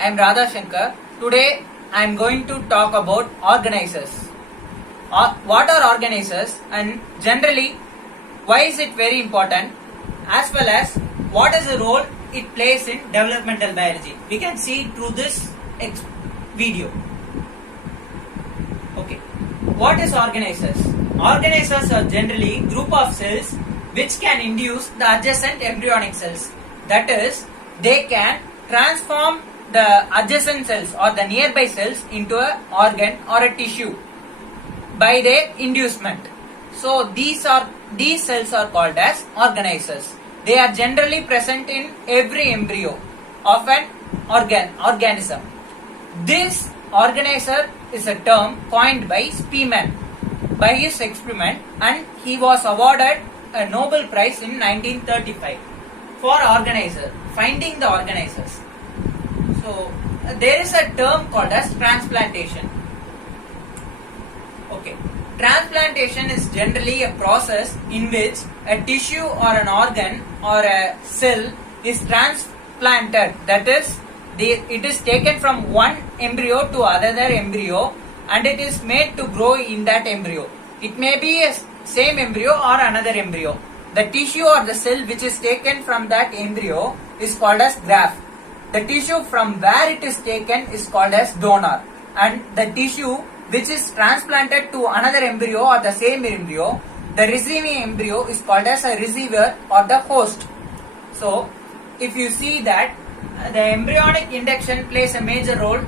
I am Radha Shankar. Today I am going to talk about organizers. What are organizers and generally why is it very important, as well as what is the role it plays in developmental biology. We can see through this video. Okay. What is organizers? Organizers are generally group of cells which can induce the adjacent embryonic cells. That is, they can transform the adjacent cells or the nearby cells into an organ or a tissue by their inducement. So these cells are called as organizers. They are generally present in every embryo of an organism. This organizer is a term coined by Spearman by his experiment, and he was awarded a Nobel Prize in 1935 for finding the organizers. So there is a term called as transplantation. Okay. Transplantation is generally a process in which a tissue or an organ or a cell is transplanted. That is, it is taken from one embryo to another embryo and it is made to grow in that embryo. It may be a same embryo or another embryo. The tissue or the cell which is taken from that embryo is called as graft. The tissue from where it is taken is called as donor, and the tissue which is transplanted to another embryo or the same embryo, the receiving embryo is called as a receiver or the host. So if you see that the embryonic induction plays a major role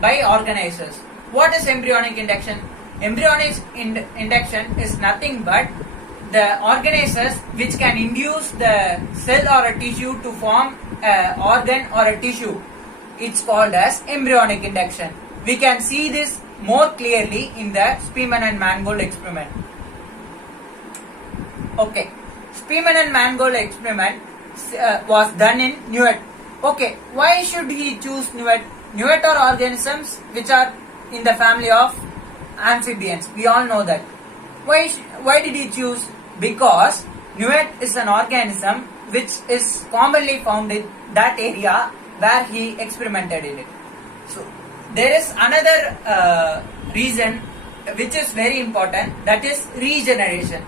by organizers. What is embryonic induction? Embryonic induction is nothing but the organizers which can induce the cell or a tissue to form an organ or a tissue. It's called as embryonic induction. We can see this more clearly in the Spearman and Mangold experiment. Okay, Spearman and Mangold experiment was done in Nuet. Okay, why should he choose Nuet? Nuet are organisms which are in the family of amphibians. We all know that. Why did he choose? Because Nuet is an organism which is commonly found in that area where he experimented in it. So there is another reason which is very important, that is regeneration.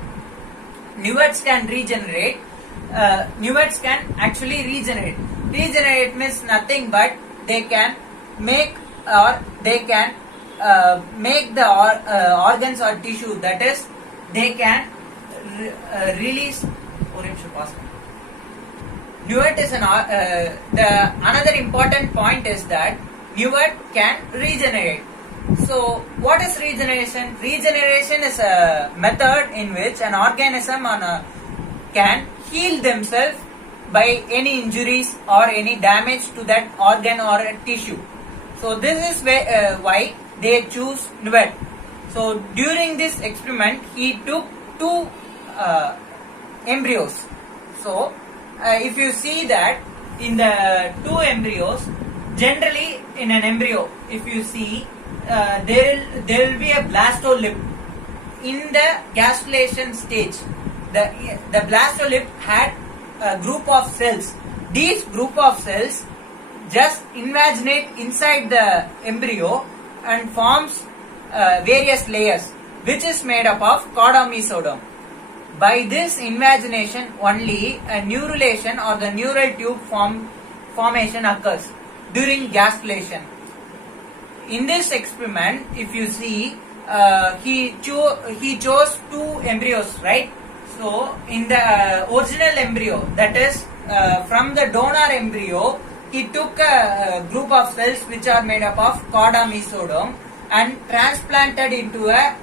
Nuets can regenerate. Nuets can actually regenerate. Regenerate means nothing but they can make the organs or tissue, that is, they can release. Nuet is another important point is that Nuet can regenerate. So what is regeneration? Regeneration is a method in which an organism can heal themselves by any injuries or any damage to that organ or a tissue. So this is why they choose Nuet. So during this experiment, he took two embryos. So if you see that in the two embryos, generally in an embryo, if you see there will be a blastolip in the gastrulation stage. The blastolip had a group of cells. These group of cells just invaginate inside the embryo and forms various layers which is made up of chordum mesodome. By this invagination only a neurulation or the neural tube formation occurs during gastrulation. In this experiment, if you see, he chose two embryos, right? So in the original embryo, that is from the donor embryo, he took a group of cells which are made up of chorda mesodome and transplanted into a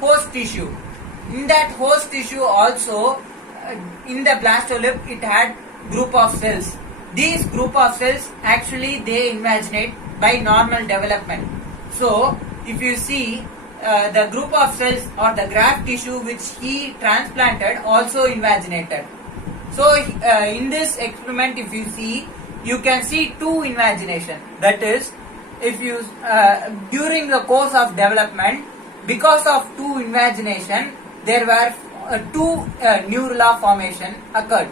host tissue. In that host tissue also, in the blastolip, it had group of cells. These group of cells actually they invaginate by normal development. So if you see the group of cells or the graft tissue which he transplanted also invaginated. So in this experiment, if you see, you can see two invagination. That is, if you during the course of development, because of two invagination, there were two neurula formation occurred.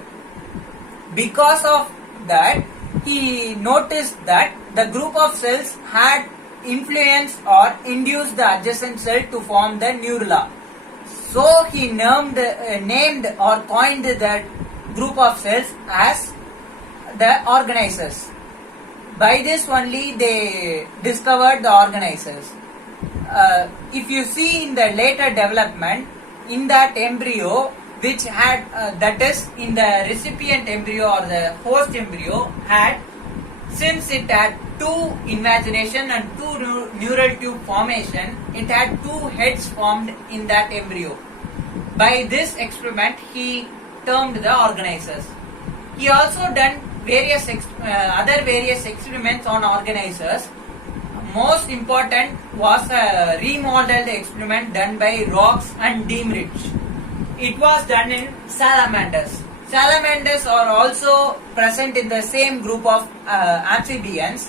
Because of that, he noticed that the group of cells had influenced or induced the adjacent cell to form the neurula. So he named or coined that group of cells as the organizers. By this only they discovered the organizers. If you see in the later development, in that embryo which had that is in the recipient embryo or the host embryo had, since it had two invagination and two neural tube formation, it had two heads formed in that embryo. By this experiment he termed the organizers. He also done various other various experiments on organizers. Most important was a remodeled experiment done by Rocks and Deimrich. It was done in salamanders. Salamanders are also present in the same group of amphibians,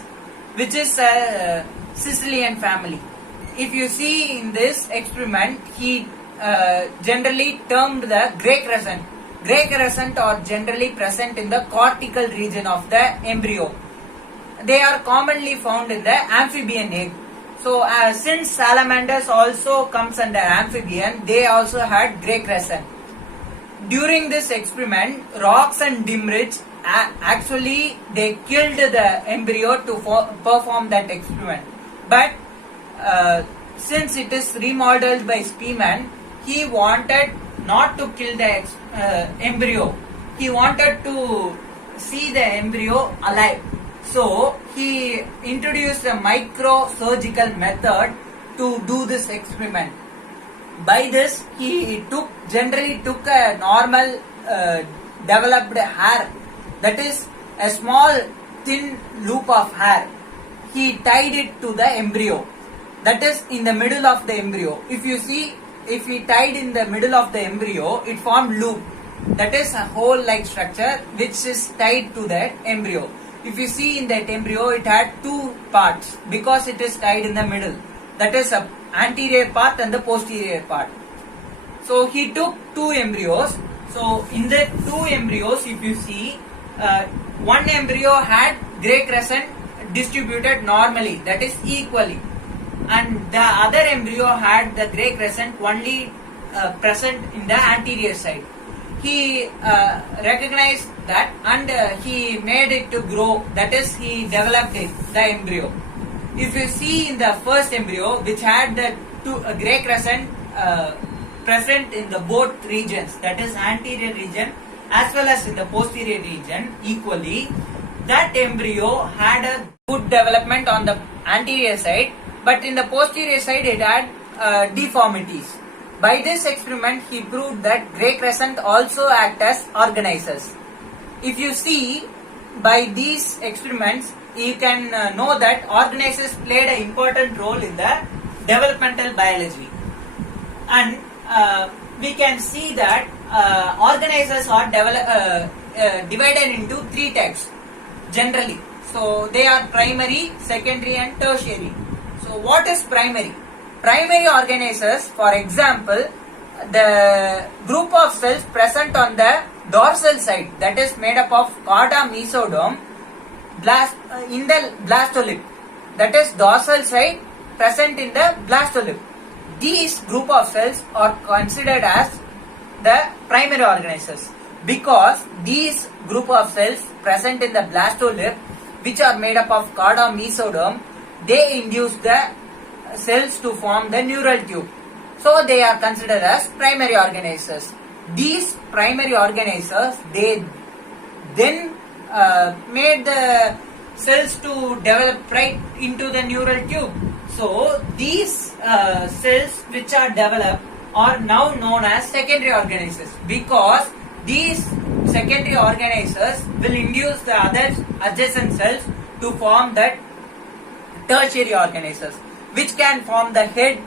which is a Sicilian family. If you see in this experiment, he generally termed the grey crescent. Grey crescent are generally present in the cortical region of the embryo. They are commonly found in the amphibian egg. So since salamanders also comes under amphibian, they also had grey crescent. During this experiment, Rocks and Deimrich actually they killed the embryo to perform that experiment. But since it is remodeled by Spearman, he wanted not to kill the embryo. He wanted to see the embryo alive. So he introduced a microsurgical method to do this experiment. By this, he generally took a normal developed hair, that is a small thin loop of hair. He tied it to the embryo, that is in the middle of the embryo. If you see, if he tied in the middle of the embryo, it formed loop, that is a hole like structure which is tied to that embryo. If you see in that embryo, it had two parts because it is tied in the middle, that is a anterior part and the posterior part. So he took two embryos. So in the two embryos, if you see, one embryo had grey crescent distributed normally, that is equally, and the other embryo had the grey crescent only present in the anterior side. He recognized that and he made it to grow, that is he developed it, the embryo. If you see in the first embryo, which had the grey crescent present in the both regions, that is anterior region as well as in the posterior region equally, that embryo had a good development on the anterior side, but in the posterior side it had deformities. By this experiment, he proved that grey crescent also act as organizers. If you see, by these experiments, you can know that organizers played an important role in the developmental biology. And we can see that organizers are divided into three types generally. So they are primary, secondary and tertiary. So what is primary? Primary organizers, for example, the group of cells present on the dorsal side, that is made up of chorda mesoderm, in the blastolip, that is dorsal side present in the blastolip. These group of cells are considered as the primary organizers because these group of cells present in the blastolip, which are made up of chorda mesoderm, they induce the cells to form the neural tube. So they are considered as primary organizers. These primary organizers, they then made the cells to develop right into the neural tube. So these cells which are developed are now known as secondary organizers because these secondary organizers will induce the other adjacent cells to form that tertiary organizers, which can form the head,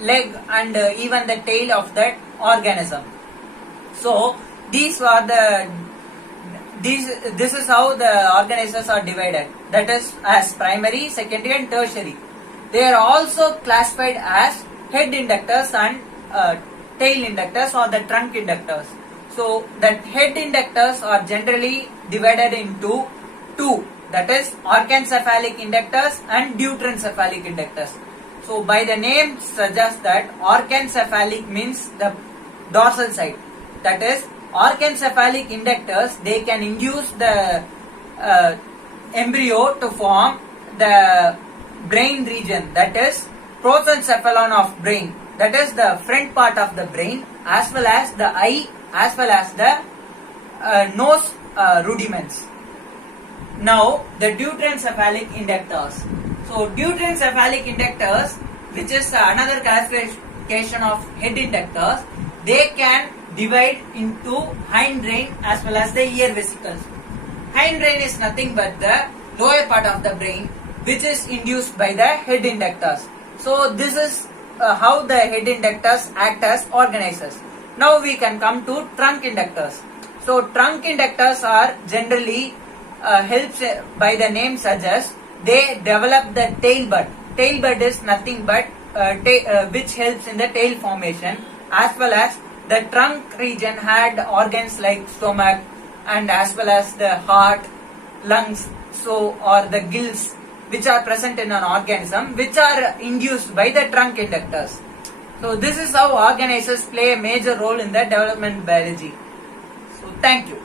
leg and even the tail of that organism. So this is how the organizers are divided, that is as primary, secondary and tertiary. They are also classified as head inductors and tail inductors or the trunk inductors. So that head inductors are generally divided into two, that is organcephalic inductors and deuterencephalic inductors. So by the name suggests that organcephalic means the dorsal side. That is organcephalic inductors, they can induce the embryo to form the brain region, that is prosencephalon of brain, that is the front part of the brain, as well as the eye, as well as the nose rudiments. Now the deuterencephalic inductors. So deuterencephalic inductors, which is another classification of head inductors, they can divide into hindbrain as well as the ear vesicles. Hindbrain is nothing but the lower part of the brain, which is induced by the head inductors. So this is how the head inductors act as organizers. Now we can come to trunk inductors. So trunk inductors are generally helps by the name suggests, they develop the tail bud. Tail bud is nothing but which helps in the tail formation, as well as the trunk region had organs like stomach and as well as the heart, lungs, so or the gills, which are present in an organism, which are induced by the trunk inductors. So this is how organizers play a major role in the development biology. So thank you.